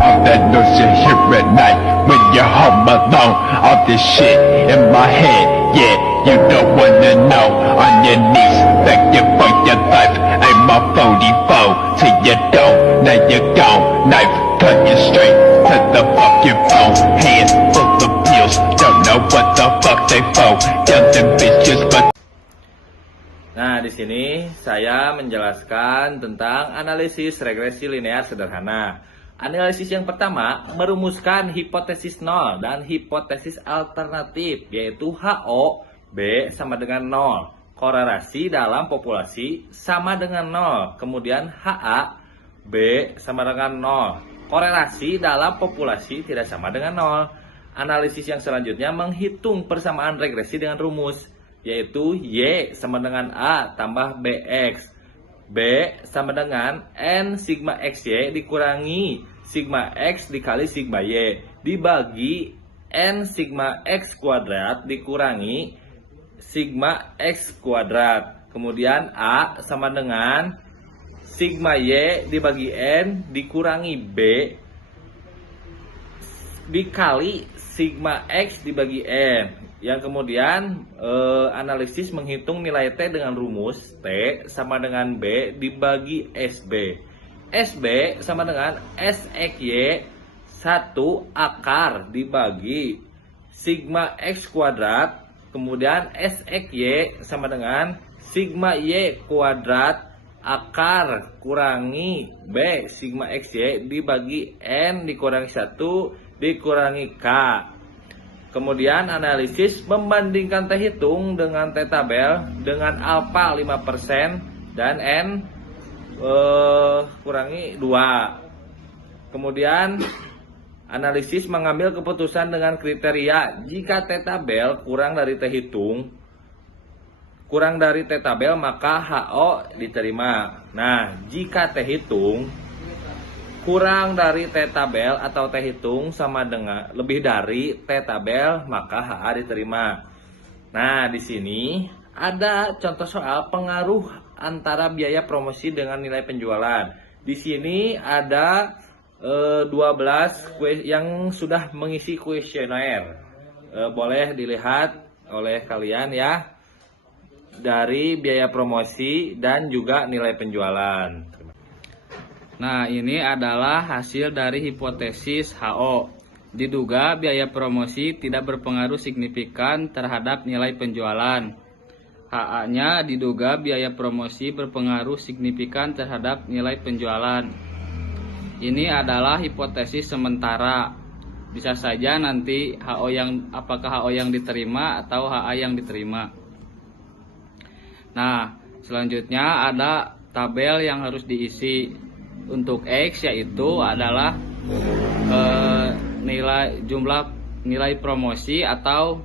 All that noise you hear at night when you're home alone. All this shit in my head, yeah, you don't wanna know. On your knees, begging for your life. Aim my 44 till you don't, now you're gone. Knife cutting straight to the fucking phone. Hands full of pills, don't know what the fuck they for. Young them bitches, but Nah, di sini saya menjelaskan tentang analisis regresi linear sederhana. Analisis yang pertama merumuskan hipotesis nol dan hipotesis alternatif, yaitu HO B sama dengan 0. Korelasi dalam populasi sama dengan 0. Kemudian HA B sama dengan 0. Korelasi dalam populasi tidak sama dengan 0. Analisis yang selanjutnya menghitung persamaan regresi dengan rumus, yaitu Y sama dengan A tambah BX. B sama dengan N sigma XY dikurangi sigma X dikali sigma Y dibagi N sigma X kuadrat dikurangi sigma X kuadrat. Kemudian A sama dengan sigma Y dibagi N dikurangi B dikali sigma X dibagi N. Yang kemudian analisis menghitung nilai T dengan rumus T sama dengan B dibagi SB. SB sama dengan SXY 1 akar dibagi sigma X kuadrat. Kemudian SXY sama dengan sigma Y kuadrat akar kurangi B sigma XY dibagi N dikurangi 1 dikurangi K. Kemudian analisis membandingkan T hitung dengan T tabel dengan alfa 5% dan N kurangi 2. Kemudian analisis mengambil keputusan dengan kriteria jika T tabel kurang dari T hitung, kurang dari T tabel maka HO diterima. Nah, jika T hitung kurang dari T tabel atau T hitung sama dengan lebih dari T tabel maka HA diterima. Nah, di sini ada contoh soal pengaruh antara biaya promosi dengan nilai penjualan. Di sini ada 12 yang sudah mengisi kuesioner. Boleh dilihat oleh kalian ya, dari biaya promosi dan juga nilai penjualan. Nah, ini adalah hasil dari hipotesis HO. Diduga biaya promosi tidak berpengaruh signifikan terhadap nilai penjualan. HA-nya diduga biaya promosi berpengaruh signifikan terhadap nilai penjualan. Ini adalah hipotesis sementara. Bisa saja nanti apakah HO yang diterima atau HA yang diterima. Nah, selanjutnya ada tabel yang harus diisi. Untuk X yaitu adalah jumlah nilai promosi atau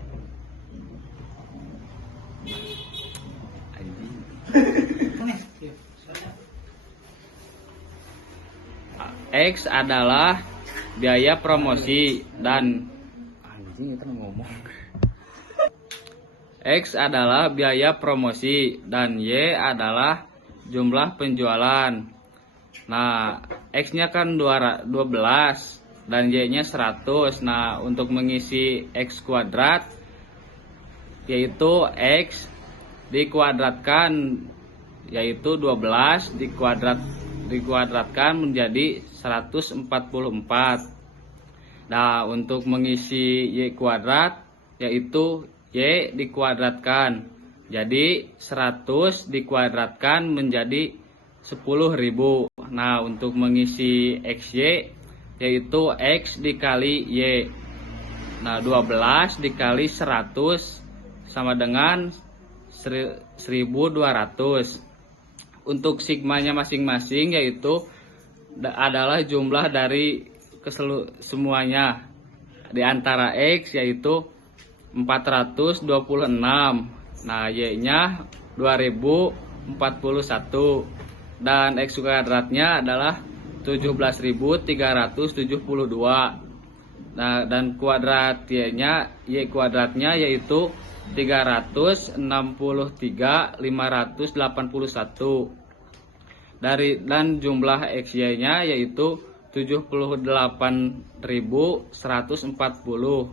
X adalah biaya promosi dan X adalah biaya promosi dan Y adalah jumlah penjualan. Nah, X-nya kan 12 dan Y-nya 100. Nah, untuk mengisi X kuadrat yaitu X dikuadratkan yaitu 12 dikuadratkan menjadi 144. Nah, untuk mengisi Y kuadrat yaitu Y dikuadratkan. Jadi 100 dikuadratkan menjadi 10.000. Nah, untuk mengisi XY yaitu X dikali Y. Nah, 12 dikali 100 sama dengan 1200. Untuk sigmanya masing-masing yaitu adalah jumlah dari semuanya di antara X yaitu 426. Nah, Y-nya 2041 dan X kuadratnya adalah 17.372. Nah, dan kuadrat Y kuadratnya yaitu 363.581. Dan jumlah XY-nya yaitu 78.140.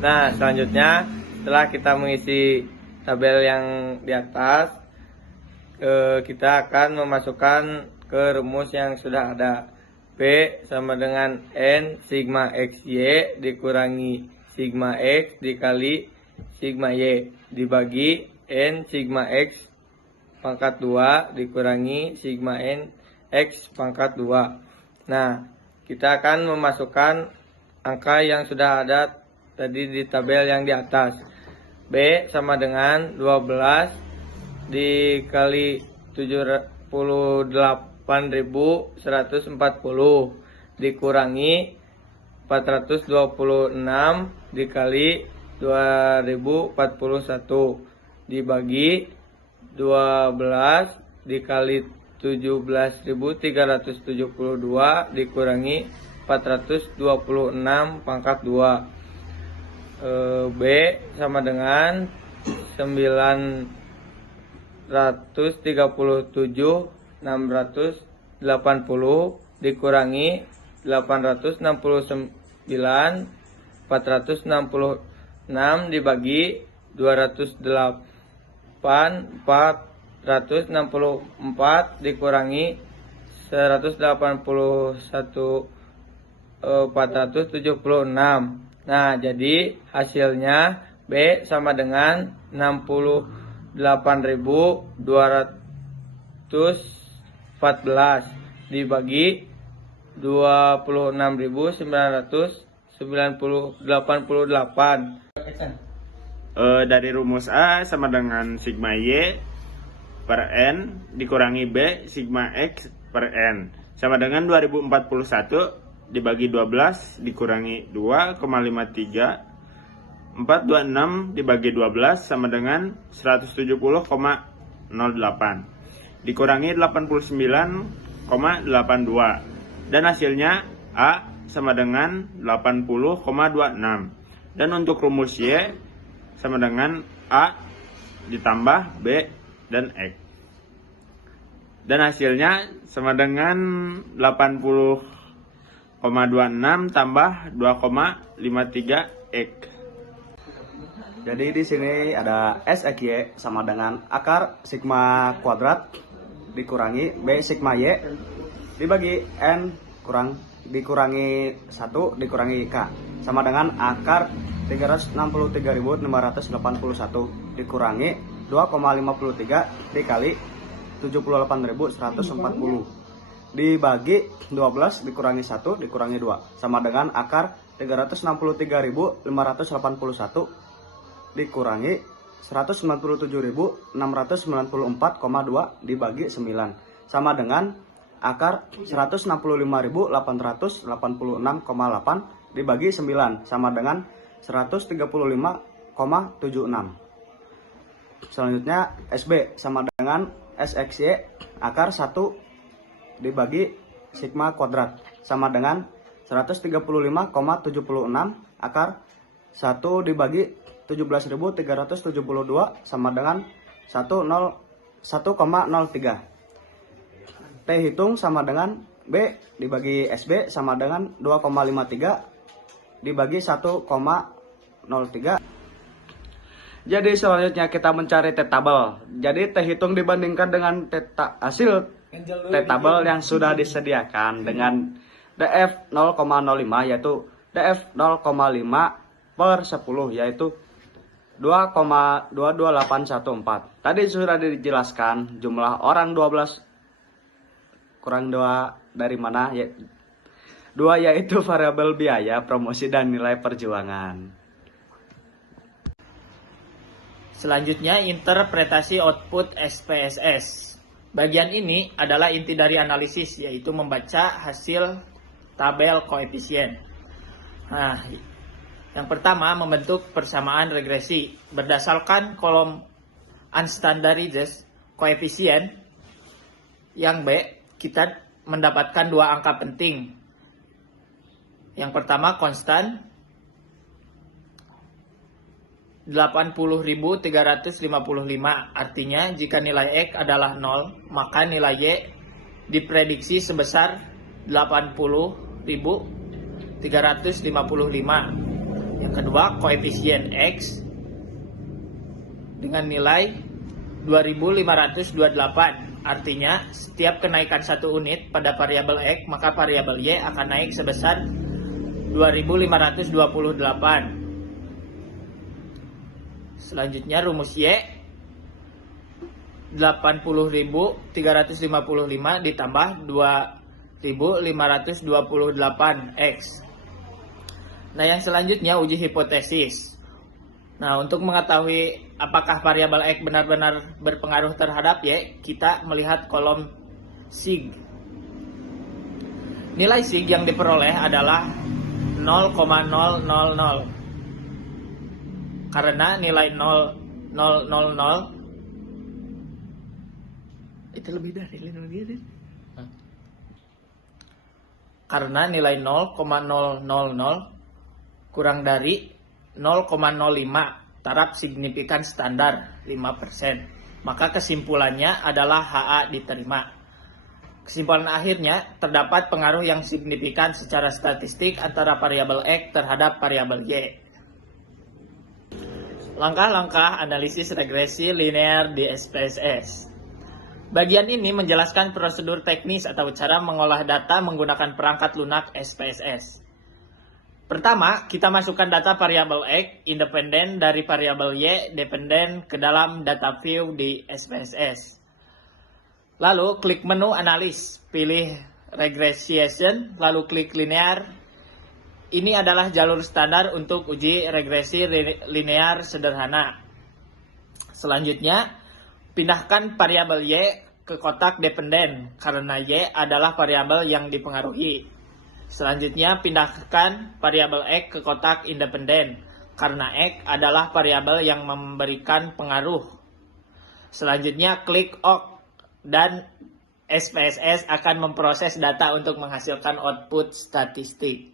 Nah, selanjutnya setelah kita mengisi tabel yang di atas, kita akan memasukkan ke rumus yang sudah ada. B sama dengan N sigma XY dikurangi sigma X dikali sigma Y dibagi N sigma X pangkat 2 dikurangi sigma N X pangkat 2. Nah, kita akan memasukkan angka yang sudah ada tadi di tabel yang di atas. B sama dengan 12 dikali 78.140 dikurangi 426 dikali 2041 dibagi 12 dikali 17.372 dikurangi 426 pangkat 2. B sama dengan 937.680 dikurangi 869 466 dibagi 208 464 dikurangi 181 476. Nah, jadi hasilnya B sama dengan 68.214 dibagi 26.988. Dari rumus A sama dengan sigma Y per N dikurangi B sigma X per N sama dengan 2041 dibagi 12 dikurangi 2,53. 426 dibagi 12 sama dengan 170,08 dikurangi 89,82 dan hasilnya A sama dengan 80,26. Dan untuk rumus Y sama dengan A ditambah B dan X. Dan hasilnya sama dengan 80,26 tambah 2,53 X. Jadi di sini ada SXY sama dengan akar sigma kuadrat dikurangi B sigma Y dibagi N dikurangi 1 dikurangi K sama dengan akar 363.681 dikurangi 2,53 dikali 78.140 dibagi 12 dikurangi 1 dikurangi 2 sama dengan akar 363.581 dikurangi 197.694,2 dibagi 9 sama dengan akar 165.886,8 dibagi 9 sama dengan 135,76. Selanjutnya SB sama dengan SXY akar 1 dibagi sigma kuadrat sama dengan 135,76 akar 1 dibagi 17.372 sama dengan 1,03. T hitung sama dengan B dibagi SB sama dengan 2,53 dibagi 1,03. Jadi selanjutnya kita mencari T tabel. Jadi T hitung dibandingkan dengan hasil T tabel yang sudah disediakan dengan DF 0,05 yaitu DF 0,5 per 10 yaitu 2,22814. Tadi sudah dijelaskan jumlah orang 12 kurang 2 dari mana ya? 2 yaitu variabel biaya, promosi dan nilai perjuangan. Selanjutnya interpretasi output SPSS. Bagian ini adalah inti dari analisis yaitu membaca hasil tabel koefisien. Nah, yang pertama membentuk persamaan regresi berdasarkan kolom unstandardized koefisien. Yang B, kita mendapatkan 2 angka penting. Yang pertama konstan 80.355, artinya jika nilai X adalah 0 maka nilai Y diprediksi sebesar 80.355. Yang kedua, koefisien X dengan nilai 2.528. Artinya, setiap kenaikan 1 unit pada variabel X, maka variabel Y akan naik sebesar 2.528. Selanjutnya rumus Y, 80.355 ditambah 2.528X. Nah, yang selanjutnya uji hipotesis. Nah, untuk mengetahui apakah variabel X benar-benar berpengaruh terhadap Y, kita melihat kolom sig. Nilai sig yang diperoleh adalah 0,000. Karena nilai 0,000 itu lebih dari karena nilai 0,000 kurang dari 0,05 taraf signifikan standar 5%. Maka kesimpulannya adalah HA diterima. Kesimpulan akhirnya, terdapat pengaruh yang signifikan secara statistik antara variabel X terhadap variabel Y. Langkah-langkah analisis regresi linear di SPSS. Bagian ini menjelaskan prosedur teknis atau cara mengolah data menggunakan perangkat lunak SPSS. Pertama, kita masukkan data variabel X independen dari variabel Y dependen ke dalam data view di SPSS. Lalu klik menu analis, pilih regression, lalu klik linear. Ini adalah jalur standar untuk uji regresi linear sederhana. Selanjutnya, pindahkan variabel Y ke kotak dependen karena Y adalah variabel yang dipengaruhi. Selanjutnya, pindahkan variabel X ke kotak independen karena X adalah variabel yang memberikan pengaruh. Selanjutnya, klik OK dan SPSS akan memproses data untuk menghasilkan output statistik.